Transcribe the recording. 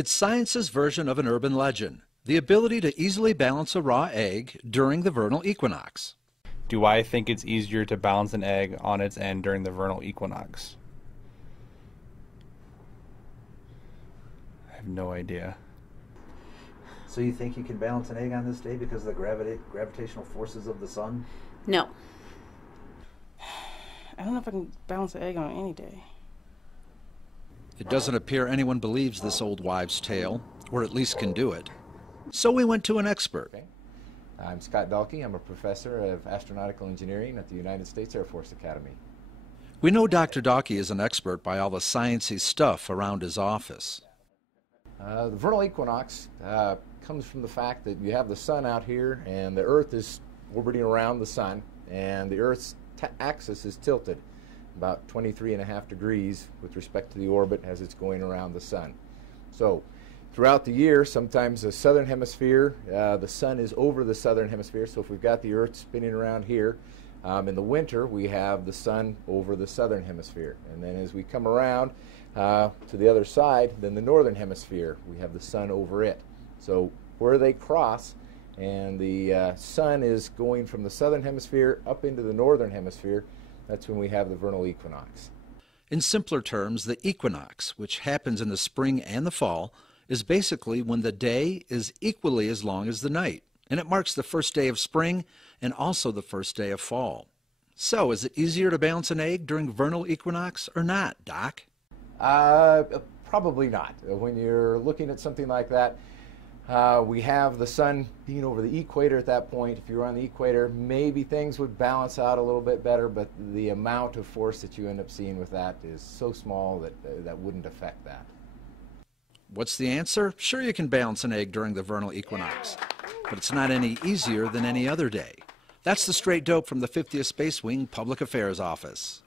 It's science's version of an urban legend, the ability to easily balance a raw egg during the vernal equinox. Do I think it's easier to balance an egg on its end during the vernal equinox? I have no idea. So you think you can balance an egg on this day because of the gravitational forces of the sun? No. I don't know if I can balance an egg on any day. It doesn't appear anyone believes this old wives' tale, or at least can do it. So we went to an expert. Okay. I'm Scott Dahlke. I'm a professor of astronautical engineering at the United States Air Force Academy. We know Dr. Dahlke is an expert by all the sciencey stuff around his office. The vernal equinox comes from the fact that you have the sun out here and the Earth is orbiting around the sun, and the Earth's axis is tilted about 23.5 degrees with respect to the orbit as it's going around the sun. So throughout the year, sometimes the southern hemisphere, the sun is over the southern hemisphere. So if we've got the Earth spinning around here, in the winter we have the sun over the southern hemisphere. And then as we come around to the other side, then the northern hemisphere, we have the sun over it. So where they cross and the sun is going from the southern hemisphere up into the northern hemisphere, that's when we have the vernal equinox. In simpler terms, the equinox, which happens in the spring and the fall, is basically when the day is equally as long as the night, and it marks the first day of spring and also the first day of fall. So, is it easier to balance an egg during vernal equinox or not, Doc? Probably not. When you're looking at something like that, we have the sun being over the equator at that point. If you're on the equator, maybe things would balance out a little bit better, but the amount of force that you end up seeing with that is so small that that wouldn't affect that. What's the answer? Sure, you can balance an egg during the vernal equinox, but it's not any easier than any other day. That's the straight dope from the 50th Space Wing Public Affairs Office.